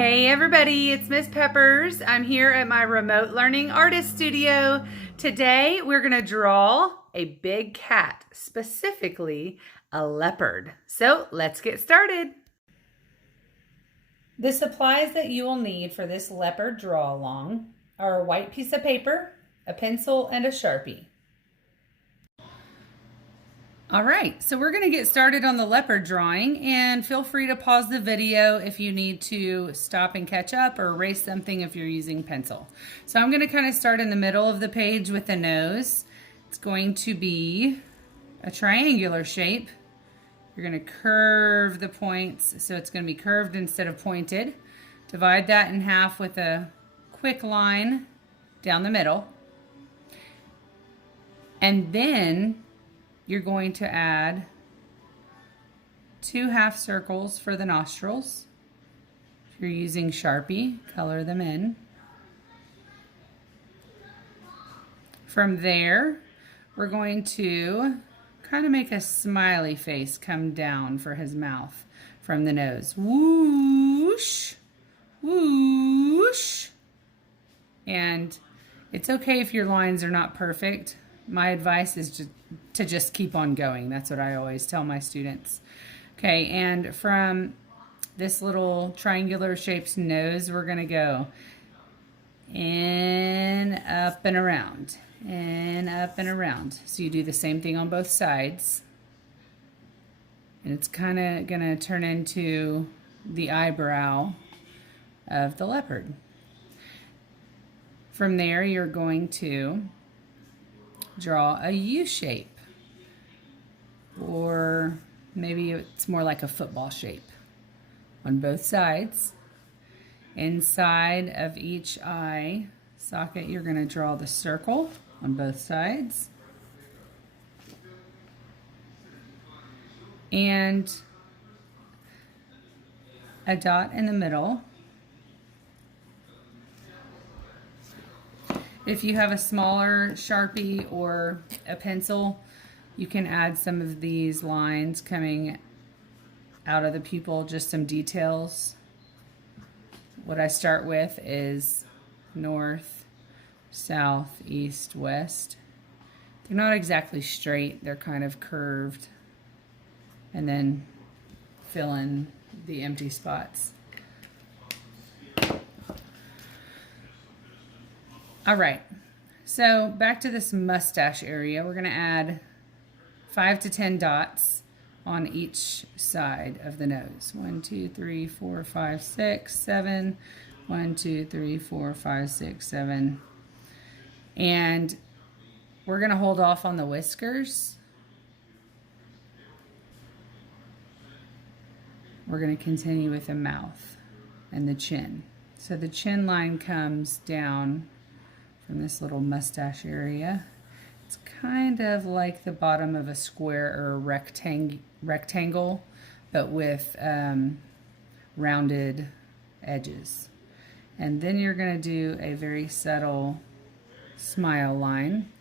Hey everybody, it's Miss Peppers. I'm here at my remote learning artist studio. Today we're going to draw a big cat, specifically a leopard. So let's get started. The supplies that you will need for this leopard draw along are a white piece of paper, a pencil, and a Sharpie. All right, so we're going to get started on the leopard drawing, and feel free to pause the video if you need to stop and catch up or erase something if you're using pencil. So I'm going to kind of start in the middle of the page with the nose. It's going to be a triangular shape. You're going to curve the points, so it's going to be curved instead of pointed. Divide that in half with a quick line down the middle. And then you're going to add 2 half circles for the nostrils. If you're using Sharpie, color them in. From there, we're going to kind of make a smiley face come down for his mouth from the nose. Whoosh, whoosh. And it's okay if your lines are not perfect. My advice is to just keep on going. That's what I always tell my students. Okay, and from this little triangular shaped nose, we're gonna go in, up, and around, and up and around. So you do the same thing on both sides. And it's kind of gonna turn into the eyebrow of the leopard. From there, you're going to draw a U shape, or maybe it's more like a football shape on both sides. Inside of each eye socket, you're going to draw the circle on both sides, and a dot in the middle. If you have a smaller Sharpie or a pencil, you can add some of these lines coming out of the pupil, just some details. What I start with is north, south, east, west. They're not exactly straight, they're kind of curved. And then fill in the empty spots. All right, so back to this mustache area, we're gonna add 5 to 10 dots on each side of the nose. 1, 2, 3, 4, 5, 6, 7. 1, 2, 3, 4, 5, 6, 7. And we're gonna hold off on the whiskers. We're gonna continue with the mouth and the chin. So the chin line comes down from this little mustache area. It's kind of like the bottom of a square or a rectangle, but with rounded edges. And then you're going to do a very subtle smile line.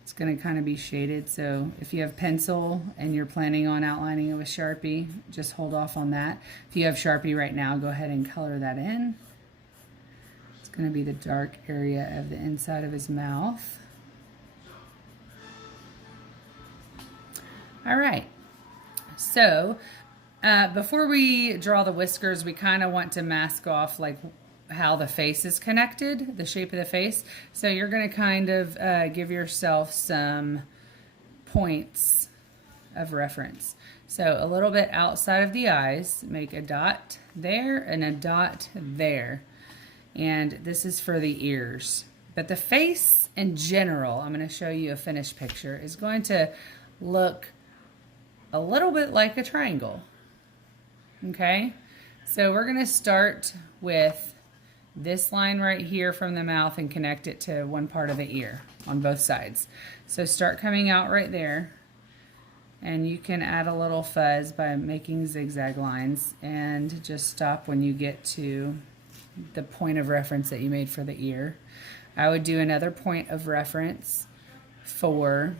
It's going to kind of be shaded, so if you have pencil and you're planning on outlining it with Sharpie, just hold off on that. If you have Sharpie right now, go ahead and color that in. Going to be the dark area of the inside of his mouth. All right, so before we draw the whiskers, we kind of want to mask off like how the face is connected, the shape of the face. So you're going to kind of give yourself some points of reference. So a little bit outside of the eyes, make a dot there and a dot there. And this is for the ears. But the face in general, I'm going to show you a finished picture, is going to look a little bit like a triangle. Okay? So we're going to start with this line right here from the mouth and connect it to one part of the ear on both sides. So start coming out right there. And you can add a little fuzz by making zigzag lines, and just stop when you get to the point of reference that you made for the ear. I would do another point of reference for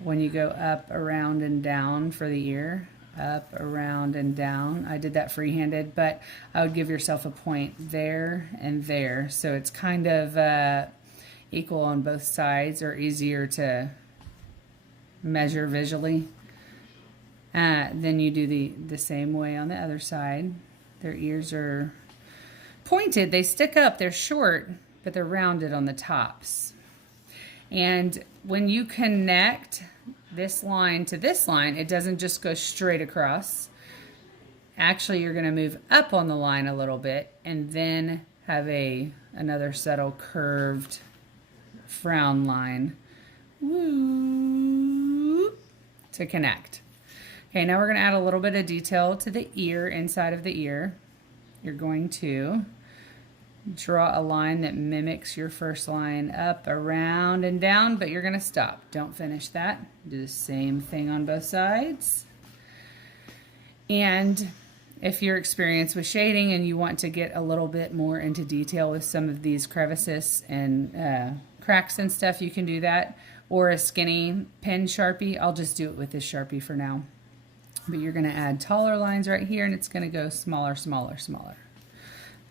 when you go up, around, and down for the ear, up, around, and down. I did that free-handed, but I would give yourself a point there and there. So it's kind of equal on both sides, or easier to measure visually. Then you do the same way on the other side. Their ears are pointed, they stick up, they're short, but they're rounded on the tops. And when you connect this line to this line, it doesn't just go straight across. Actually, you're going to move up on the line a little bit and then have another subtle curved frown line, woo, to connect. Okay, now we're going to add a little bit of detail to the ear, inside of the ear. You're going to draw a line that mimics your first line, up, around, and down, but you're going to stop. Don't finish that. Do the same thing on both sides. And if you're experienced with shading and you want to get a little bit more into detail with some of these crevices and cracks and stuff, you can do that. Or a skinny pen Sharpie. I'll just do it with this Sharpie for now. But you're going to add taller lines right here, and it's going to go smaller, smaller, smaller.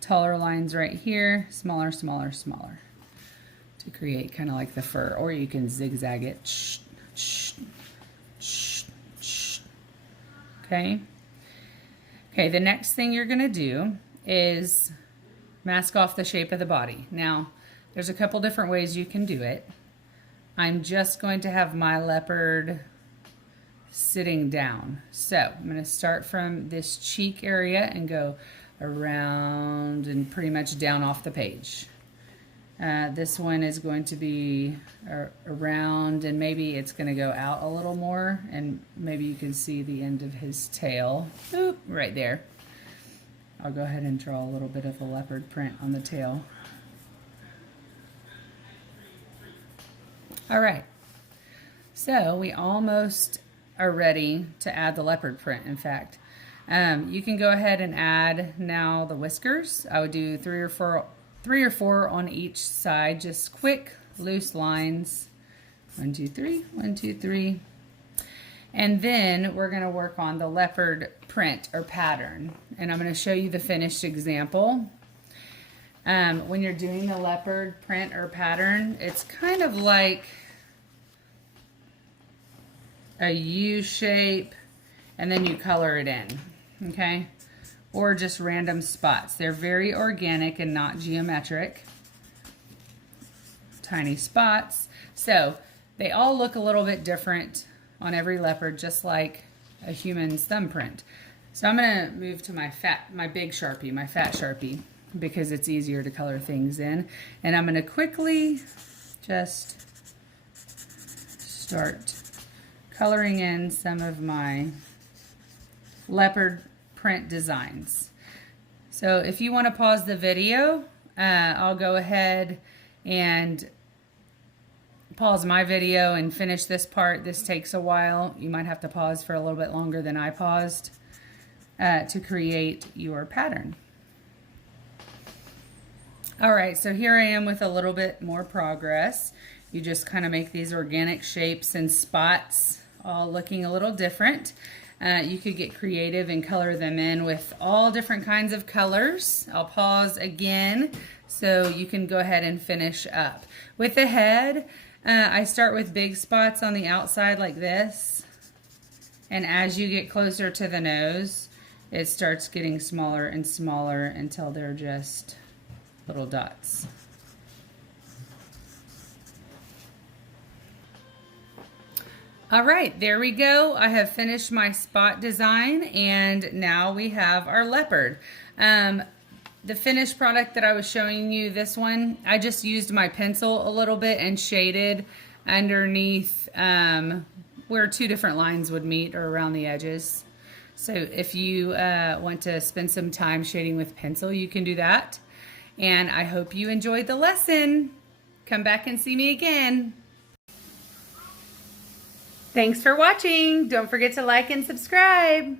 Taller lines right here, smaller, smaller, smaller, to create kind of like the fur. Or you can zigzag it. Okay. Okay, the next thing you're going to do is mask off the shape of the body. Now, there's a couple different ways you can do it. I'm just going to have my leopard sitting down. So I'm going to start from this cheek area and go around and pretty much down off the page. This one is going to be around, and maybe it's going to go out a little more, and maybe you can see the end of his tail. Oop, right there. I'll go ahead and draw a little bit of a leopard print on the tail. All right, so we almost are ready to add the leopard print. In fact, you can go ahead and add now the whiskers. I would do three or four on each side, just quick, loose lines. 1, 2, 3, 1, 2, 3. And then we're going to work on the leopard print or pattern. And I'm going to show you the finished example. When you're doing the leopard print or pattern, it's kind of like a U shape, and then you color it in, okay? Or just random spots. They're very organic and not geometric. Tiny spots. So they all look a little bit different on every leopard, just like a human's thumbprint. So I'm gonna move to my big Sharpie, my fat Sharpie, because it's easier to color things in. And I'm gonna quickly just start coloring in some of my leopard print designs. So if you want to pause the video, I'll go ahead and pause my video and finish this part. This takes a while. You might have to pause for a little bit longer than I paused to create your pattern. All right, so here I am with a little bit more progress. You just kind of make these organic shapes and spots, all looking a little different. You could get creative and color them in with all different kinds of colors. I'll pause again so you can go ahead and finish up. With the head, I start with big spots on the outside like this. And as you get closer to the nose, it starts getting smaller and smaller until they're just little dots. All right, there we go. I have finished my spot design, and now we have our leopard. The finished product that I was showing you, this one, I just used my pencil a little bit and shaded underneath where two different lines would meet or around the edges. So if you want to spend some time shading with pencil, you can do that. And I hope you enjoyed the lesson. Come back and see me again. Thanks for watching. Don't forget to like and subscribe.